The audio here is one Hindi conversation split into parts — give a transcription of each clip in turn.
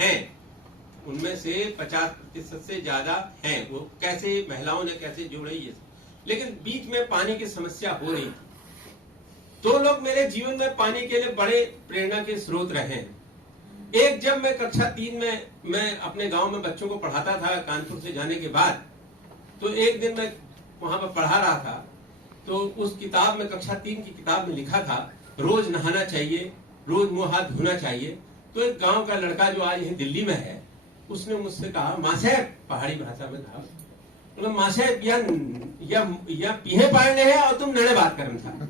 हैं, उनमें से 50% से ज्यादा हैं। वो कैसे, महिलाओं ने कैसे जोड़े ये सब। लेकिन बीच में पानी की समस्या हो रही थी। दो लोग मेरे जीवन में पानी के लिए बड़े प्रेरणा के स्रोत रहे हैं। एक, जब मैं कक्षा 3 में मैं अपने गांव में बच्चों को पढ़ाता था कानपुर से जाने के बाद, तो एक दिन मैं वहां पर पढ़ा रहा था, तो उस किताब में, कक्षा 3 की किताब में लिखा था रोज नहाना चाहिए, रोज मुंह हाथ धोना चाहिए। तो एक गांव का लड़का जो आज यही दिल्ली में है, उसने मुझसे कहा, मासेब, पहाड़ी भाषा में कहा, मतलब मासेब या पीहे पाड़ने है और तुम नड़े बात करम था,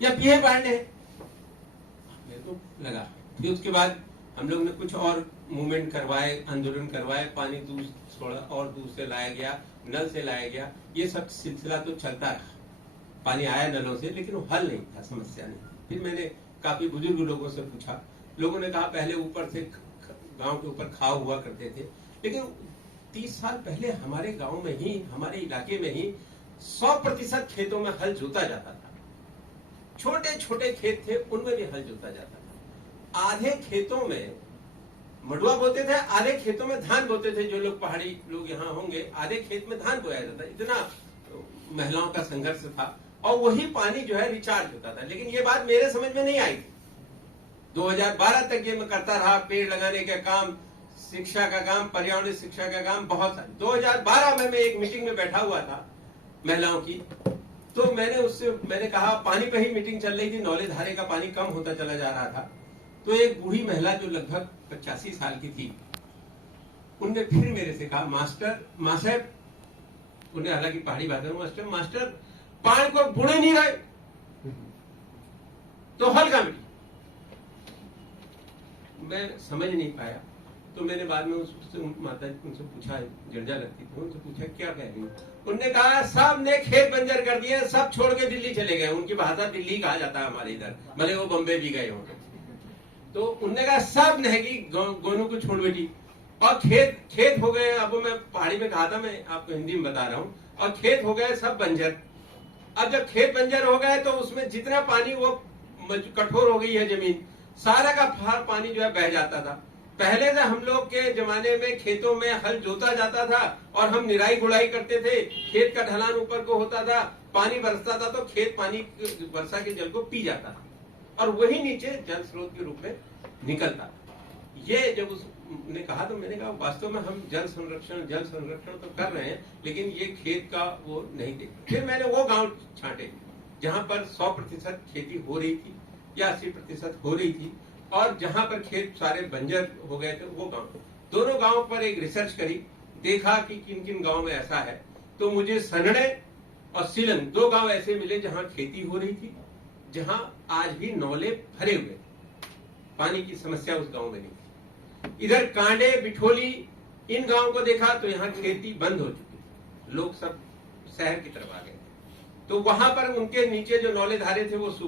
या पीहे पाड़ने है। मेरे को लगा। फिर उसके बाद हम लोग ने कुछ और मूवमेंट करवाए, आंदोलन करवाए, पानी दूर थोड़ा और दूर से लाया गया, नल से लाया गया। ये सब सिलसिला तो चलता रहा। पानी आया नलों से, लेकिन वो हल नहीं था, समस्या नहीं। फिर मैंने काफी बुजुर्ग लोगों से पूछा। लोगों ने कहा पहले ऊपर से गांव के ऊपर खाव हुआ करते थे, लेकिन 30 साल पहले हमारे गांव में ही, हमारे इलाके में ही 100% खेतों में हल जोता जाता था। छोटे छोटे खेत थे, उनमें भी हल जोता जाता था। आधे खेतों में मडुआ बोते थे, आधे खेतों में धान बोते थे। जो लोग पहाड़ी लोग यहाँ होंगे, आधे खेत में धान बोया जाता। इतना महिलाओं का संघर्ष था, और वही पानी जो है रिचार्ज होता था। लेकिन ये बात मेरे समझ में नहीं आई थी। 2012 तक ये मैं करता रहा, पेड़ लगाने का काम, शिक्षा का काम, पर्यावरण शिक्षा का काम, बहुत सारे। 2012 में मैं एक मीटिंग में बैठा हुआ था महिलाओं की, तो मैंने कहा, पानी पे ही मीटिंग चल रही थी, नौले धारे का पानी कम होता चला जा रहा था। तो एक बूढ़ी महिला जो लगभग 85 साल की थी, उनने फिर मेरे से कहा, मास्टर, उन्हें हालांकि पहाड़ी भाषा में, मास्टर पानी को बुने नहीं रहे तो हल का मिली। मैं समझ नहीं पाया। तो मैंने बाद में माता जी उनसे पूछा, जर्जा लगती थी, उनसे पूछा क्या कह रही है। उनने कहा, सब ने खेत बंजर कर दिए, सब छोड़ के दिल्ली चले गए। उनकी भाषा दिल्ली कहा जाता है हमारे इधर, भले वो बम्बे भी गए होंगे। तो उनने कहा, सब नहेगी गोनू को छोड़ बेटी, और खेत हो गए। अब मैं पहाड़ी में कहा था, मैं आपको हिंदी में बता रहा हूँ, और खेत हो गए सब बंजर। अब जब खेत बंजर हो गए, तो उसमें जितना पानी, वो कठोर हो गई है जमीन, सारा का पानी जो है बह जाता था। पहले से हम लोग के जमाने में खेतों में हल जोता जाता था, और हम निराई गुड़ाई करते थे। खेत का ढलान ऊपर को होता था, पानी बरसता था, तो खेत पानी, वर्षा के जल को पी जाता था, और वही नीचे जल स्रोत के रूप में निकलता था। ये जब उसने कहा, तो मैंने कहा, वास्तव में हम जल संरक्षण तो कर रहे हैं, लेकिन ये खेत का वो नहीं देखते। फिर मैंने वो गांव छांटे जहां पर 100% खेती हो रही थी, या 80% हो रही थी, और जहां पर खेत सारे बंजर हो गए थे, वो गांव। दोनों गांव पर एक रिसर्च करी, देखा कि किन किन गांव में ऐसा है। तो मुझे सनड़े और सीलन, 2 गांव ऐसे मिले जहां खेती हो रही थी, जहां आज भी नौले भरे हुए, पानी की समस्या उस गांव में नहीं थी। इधर कांडे, बिठोली, इन गांव को देखा तो यहाँ खेती बंद हो चुकी थी, लोग सब शहर की तरफ आ गए। तो वहां पर उनके नीचे जो नौले धारे थे वो सूख